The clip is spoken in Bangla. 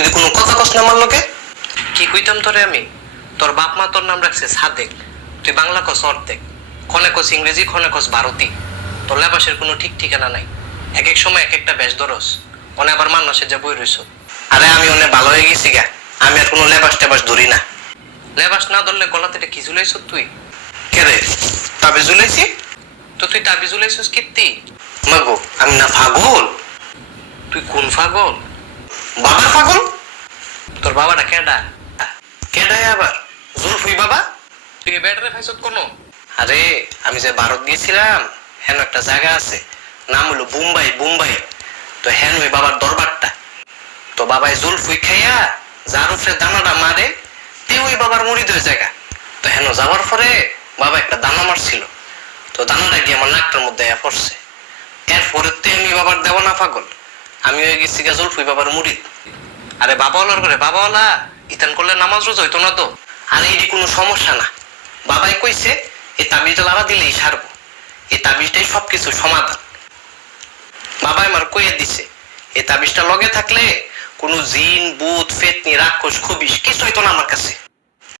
তুই কোনো কথা কস না আমার লোকে? কি কইতাম তোরে আমি? তোর বাপ মা তোর নাম রাখছে সাদেক, তুই বাংলা কস অর্ধেক, ক্ষণে কস ইংরেজি, ক্ষণে কস ভারতী। তোর লেবাসের কোনো ঠিক ঠিকানা নাই, এক এক সময় এক একটা বেশ ধরস, অনে আবার মান্নাসে যা বই রইছ। আরে আমি অনেক ভালো হয়ে গেছি গা, আমি আর কোনো লেবাস টেবাস ধরি না। লেবাস না ধরলে গলাতে এটা কি ঝুলাইছ তুই? কে রে, তবে ঝুলাইছি? তো তুই তাবি ঝুলাইছিস কীর্তি? মাগো আমি না পাগল? তুই কোন পাগল? বাবার পাগল? তোর বাবাটা কেডা? কেডায় আবার? জুলফুই বাবা? তুই এই ব্যাটারে খাইছত কোনো? আরে আমি যে ভারত গিয়েছিলাম, হেন একটা জায়গা আছে, নাম হলো বোম্বাই। বোম্বাই তো হেন ওই বাবার দরবারটা। তো বাবাই জুলফুই খাইয়া যার উপরে দানাটা মারে, তে ওই বাবার মুড়িদের জায়গা। তো হেন যাওয়ার পরে বাবা একটা দানা মারছিল, তো দানাটা গিয়ে আমার নাকটার মধ্যে পড়ছে। এরপরে তো আমি বাবার দেওয়ানা পাগল, আমি হয়ে গেছি গা জুলফুই বাবার মুড়ি। আরে বাবাওয়ালার করে বাবাওয়ালা ইতান করলে নামাজ রোজ হইতো না তো? আর এটি কোনো সমস্যা না, বাবাই কইছে এই তাবিজটা লাড়া দিলেই সারবো, এই তাবিজটাই সবকিছু সমাধান। বাবাই আমার কইয়া দিছে এই তাবিজটা লগে থাকলে কোনো জিন ভূত ফেতনি রাক্ষস খবিশ কিছু হইতো না আমার কাছে।